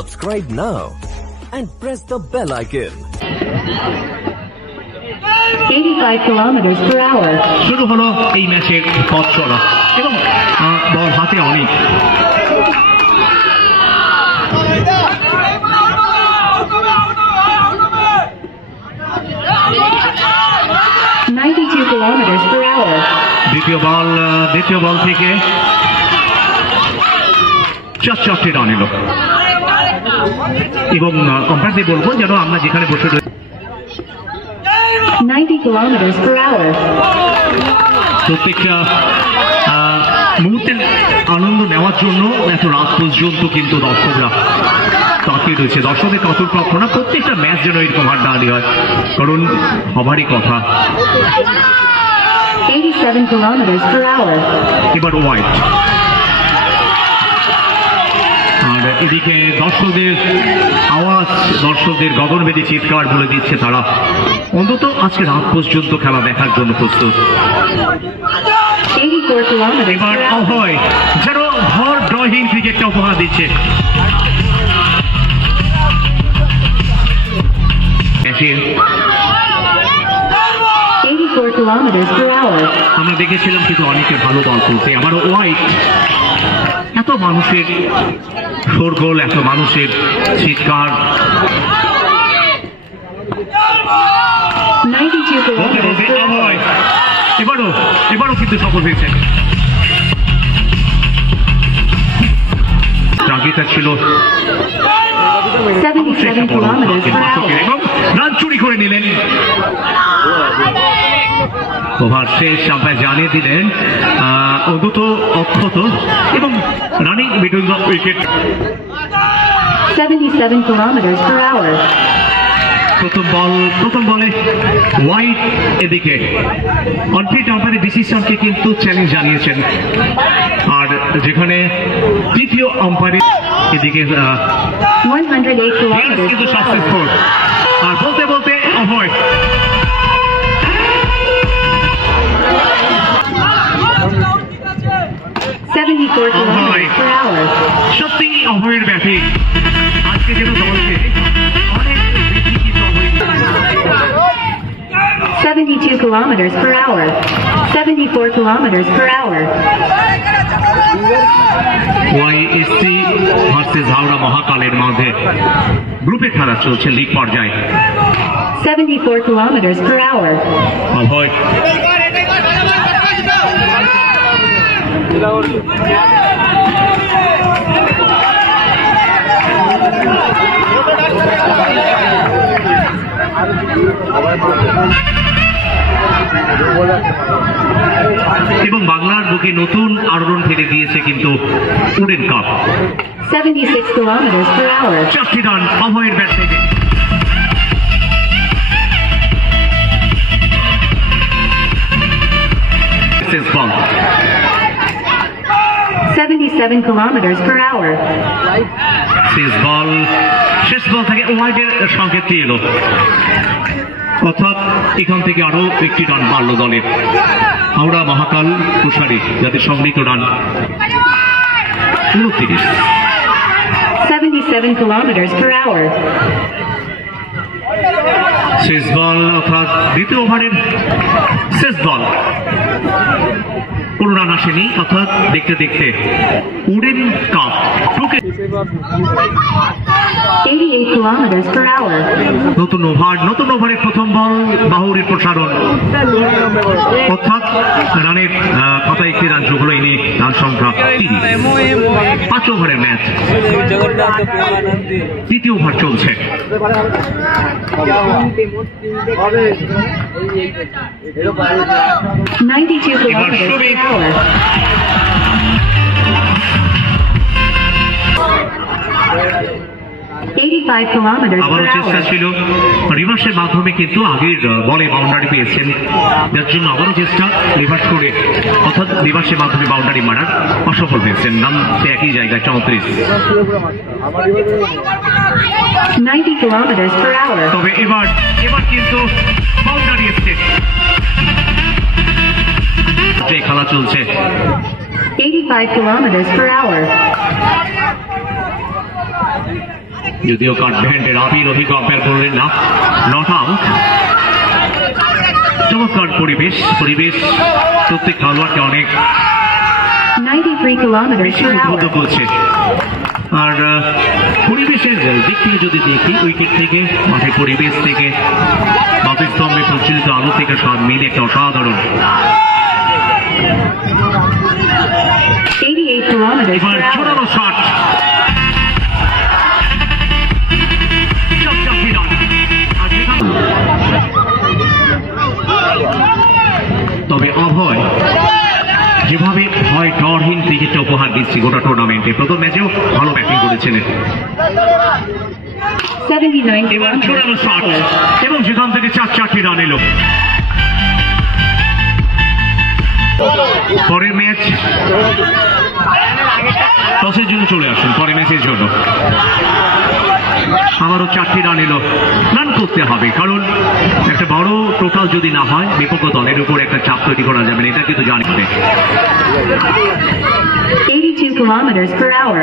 Subscribe now and press the bell icon. 85 km/h শুরু হলো এই ম্যাচের পথ চলা এবং বল হাতে অনেক 92 km/h দ্বিতীয় বল থেকে 4 রান এলো এবং কম্পায়ারদের বলবো যেন আমরা যেখানে বসে 90 km/h প্রত্যেকটা মুহূর্তের আনন্দ নেওয়ার জন্য এত রাত পর্যন্ত কিন্তু দর্শকরা তাকিয়ে রয়েছে। দর্শকের কাতর প্রার্থনা প্রত্যেকটা ম্যাচ যেন এরকম হাড্ডাহাড্ডি হয়, কারণ হবারই কথা। 87 km/h এবার ওয়াইড, আর এদিকে দর্শকদের আওয়াজ, দর্শকদের গগনভেদী চিৎকার বলে দিচ্ছে তারা অন্তত আজকে রাত পর্যন্ত খেলা দেখার জন্য প্রস্তুত। 84 km/h এবার অভয় যেন ভর ড্রয়িং ক্রিকেটটা উপহার দিচ্ছে। আমরা দেখেছিলাম কিন্তু অনেকে ভালো বল করতে, আমার ওয়াইড এত মানুষের শোরগোল, এত মানুষের চিৎকার। 92 km/h এবারও কিন্তু সফল হয়েছে। টার্গেটটা ছিল 77 km/h এবং রান চুরি করে নিলেন। ওভার শেষ আম্পায়ার জানিয়ে দিলেন অন্তত অক্ষত এবং running between the wicket. 77 km/h প্রথম বলে ওয়াইড, এদিকে অনফিট আম্পায়ারের ডিসিশনকে কিন্তু চ্যালেঞ্জ জানিয়েছেন, আর যেখানে তৃতীয় আম্পায়ারের এদিকে 108 কিন্তু km/h সাকসেসফুল। আর বলতে বলতে অভয় 74 km/h সত্যি অভয়ের ব্যাটিং আজকে যেন দলকে অনেক 72 km/h 74 km/h YSC versus Howrah মহাকালের মধ্যে গ্রুপে খেলা চলছে লিগ পর্যায়ে। 74 km/h অভয় এবং বাংলার বুকে নতুন আলোড়ন ফেলে দিয়েছে কিন্তু উডেন কাপ। 76 km/h 4 রান অভয়ের ব্যাট থেকে। শেষ বল 77 km/h শেষ বল থেকে ওয়াইডের সংকেত এলো, অর্থাৎ এখান থেকে আরো 1 রান বাড়লো দলের। হাওড়া মহাকাল প্রসারী যাদের সংগৃহীত রান 29। 77 km/h শেষ বল অর্থাৎ দ্বিতীয় ওভারের শেষ বল, কোনো রান আসেনি, অর্থাৎ দেখতে দেখতে উডেন কাপ 88 km/h নতুন ওভারের প্রথম বল বাহুরের প্রসারণ, অর্থাৎ রানের কথায় 1 রান যোগ হলো, এনে রান সংখ্যা 30। 5 ওভারের ম্যাচ, তৃতীয় ওভার চলছে। 92 km/h আবারও চেষ্টা ছিল রিভার্সের মাধ্যমে, কিন্তু আগের বলে বাউন্ডারি পেয়েছেন, যার জন্য আবারও চেষ্টা রিভার্স করে, অর্থাৎ রিভার্সের মাধ্যমে বাউন্ডারি মারার অসফল হয়েছেন। নাম একই জায়গায় 34। 90 km/h তবে এবার কিন্তু বাউন্ডারি এসছে, খেলা চলছে। 85 km/h যদিও কাঠভ্যান্ডের আবির অভিজ্ঞ আম্পায়ার করলেন না, নট আউট। চমৎকার পরিবেশ প্রত্যেক খেলোয়াড়কে অনেক 93 kilometers বেশি per উদ্বুদ্ধ hour. করছে। আর পরিবেশের দিক থেকে যদি দেখি, উইকেট থেকে, মাঠের পরিবেশ থেকে, মাঠের স্তম্ভে প্রচলিত আলো থেকে সব মিলে একটা অসাধারণ। 88 kilometers এবার per hour. জোরালো শট, তবে অভয় যেভাবে ভয় ডরহীন ক্রিকেটটা উপহার দিচ্ছে গোটা টুর্নামেন্টে, প্রথম ম্যাচেও ভালো ব্যাটিং করেছিলেন। 79 এবার kilometers জোরালো per শট hour. এবং যেখান থেকে 4-4টি রান এলো। পরের ম্যাচ টসের জন্য চলে আসুন, পরের ম্যাচের জন্য আবারও 4টি রান এলো। রান করতে হবে, কারণ একটা বড় টোটাল যদি না হয় বিপক্ষ দলের উপর একটা চাপ তৈরি করা যাবে না, এটা কিন্তু জানতে। 82 kilometers per hour.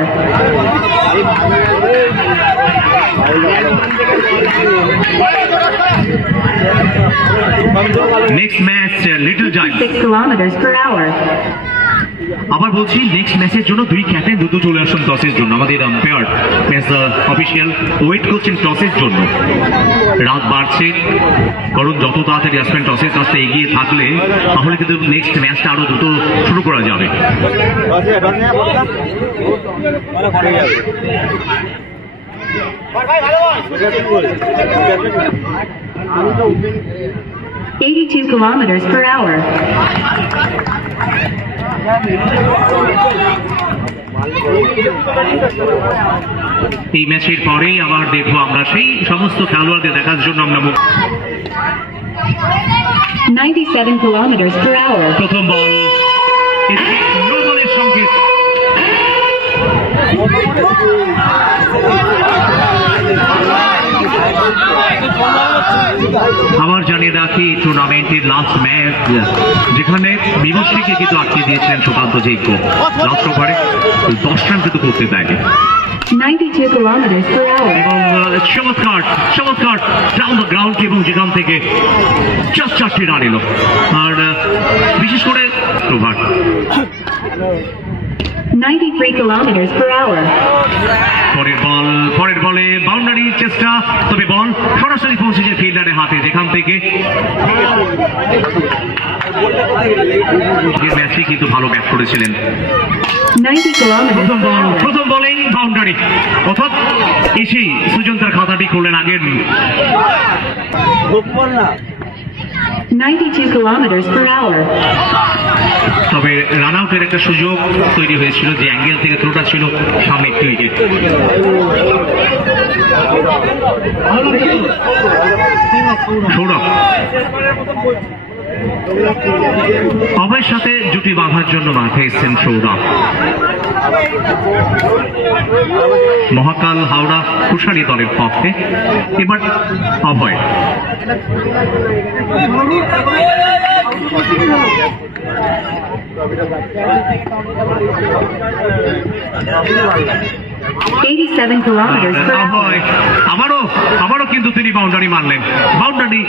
Next match little giants. 6 kilometers per hour. আবার বলছি, নেক্সট ম্যাচের জন্য দুই ক্যাপ্টেন দ্রুত চলে আসুন টসের জন্য। আমাদের আম্পায়ার ম্যাচ অফিসিয়াল ওয়েট করছেন টসের জন্য। রাত বাড়ছে, কারণ যত তাড়াতাড়ি আসবেন টসের কাছে এগিয়ে থাকলে তাহলে কিন্তু নেক্সট ম্যাচটা আরো দ্রুত শুরু করা যাবে। 82 kilometers per hour. এই ম্যাচের পরেই আবার দেখবো আমরা সেই সমস্ত খেলোয়াড়দের দেখার জন্য আমরা 97 kilometers per hour. প্রথম বল, নো বলের সংকেত। আবার জানিয়ে রাখি, টুর্নামেন্টের লাস্ট ম্যাচ যেখানে বিমর্শীকে কিন্তু আটকে দিয়েছিলেন সুকান্ত জৈক্য, লাস্ট ওভারে 10 রান কিন্তু করতে দেয়নি। 92 kilometers per hour. এবং চমৎকার ডাউন দ্য গ্রাউন্ড, এবং যেখান থেকে 4টি রান এলো। আর বিশেষ করে ওভার 93 kilometers per hour. পরের বলে বাউন্ডারির চেষ্টা, তবে বল সরাসরি পৌঁছেছে ফিল্ডারের হাতে, যেখান থেকে ম্যাচে কিন্তু ভালো ব্যাট করেছিলেন। 90 kilometers per hour. প্রথম বলেই বাউন্ডারি, অর্থাৎ এসেই সুজন তার খাতাটি করলেন আগের। 92 kilometers per hour. তবে রান আউটের একটা সুযোগ তৈরি হয়েছিল, যে অ্যাঙ্গেল থেকে থ্রোটা ছিল সামনে একটি উইকেট। সৌরভ অভয়ের সাথে জুটি বাঁধার জন্য মাঠে এসেছেন সৌরভ। মহাকাল হাওড়া কুশারী দলের পক্ষে এবার অভয়। আবারও কিন্তু তিনি বাউন্ডারি মারলেন, বাউন্ডারি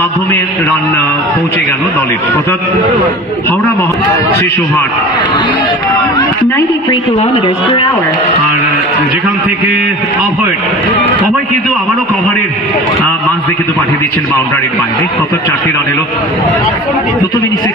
মাধ্যমে রান পৌঁছে গেল দলের, অর্থাৎ হাওড়া শেষ ওভার। 93 kilometers per hour. আর যেখান থেকে অভয় কিন্তু আবারও কভারের মাঝ দিয়ে কিন্তু পাঠিয়ে দিচ্ছেন বাউন্ডারির বাইরে, অর্থাৎ 4টি রান এলো প্রথম ইনিংসে।